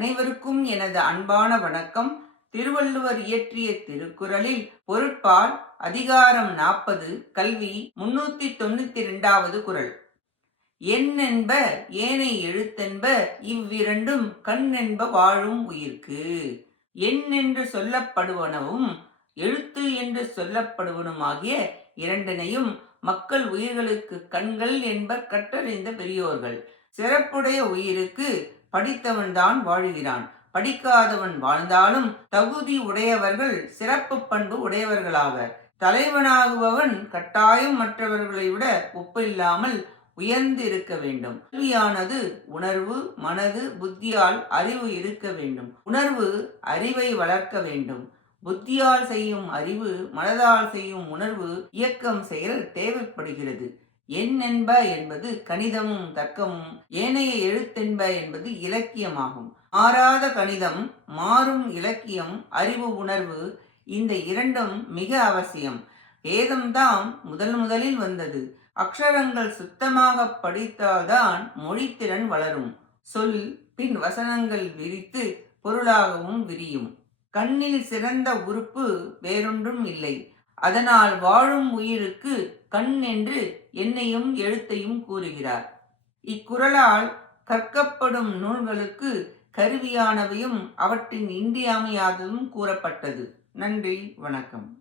அனைவருக்கும் எனது அன்பான வணக்கம். திருவள்ளுவர் இயற்றிய திருக்குறளில் பொருட்பால் அதிகாரம் 40 கல்வி 392வது குறள். எண்ணென்ப ஏனை எழுத்தென்ப இவ்விரண்டும் கண்ணென்ப வாழும் உயிர்க்கு. எண் என்று சொல்லப்படுவனவும் எழுத்து என்று சொல்லப்படுவனுமாகிய இரண்டினையும் மக்கள் உயிர்களுக்கு கண்கள் என்பர் கற்றறிந்த பெரியோர்கள். சிறப்புடைய உயிருக்கு படித்தவன்தான் வாழுகிறான். படிக்காதவன் வாழ்ந்தாலும் தகுதி உடையவர்கள் சிறப்பு பண்பு உடையவர்களாவர். தலைவனாகுபவன் கட்டாயம் மற்றவர்களை விட ஒப்பில்லாமல் உயர்ந்து இருக்க வேண்டும். கல்வியானது உணர்வு, மனது, புத்தியால் அறிவு இருக்க வேண்டும். உணர்வு அறிவை வளர்க்க வேண்டும். புத்தியால் செய்யும் அறிவு, மனதால் செய்யும் உணர்வு, இயக்கம், செயல் தேவைப்படுகிறது. எண்ணென்ப என்பது கணிதமும் தர்க்கமும், ஏனைய எழுத்தென்ப என்பது இலக்கியமாகும். மாறாத கணிதம், மாறும் இலக்கியம், அறிவு, உணர்வு இந்த இரண்டும் மிக அவசியம். வேதம்தான் முதலில் வந்தது. அக்ஷரங்கள் சுத்தமாக படித்தால்தான் மொழித்திறன் வளரும். சொல் பின் வசனங்கள் விரித்து பொருளாகவும் விரியும். கண்ணில் சிறந்த உறுப்பு வேறொன்றும் இல்லை. அதனால் வாழும் உயிருக்கு கண் என்று எண்ணையும் எழுத்தையும் கூறுகிறார். இக்குறளால் கற்கப்படும் நூல்களுக்கு கருவியானவையும் அவற்றின் இன்றியமையாததும் கூறப்பட்டது. நன்றி, வணக்கம்.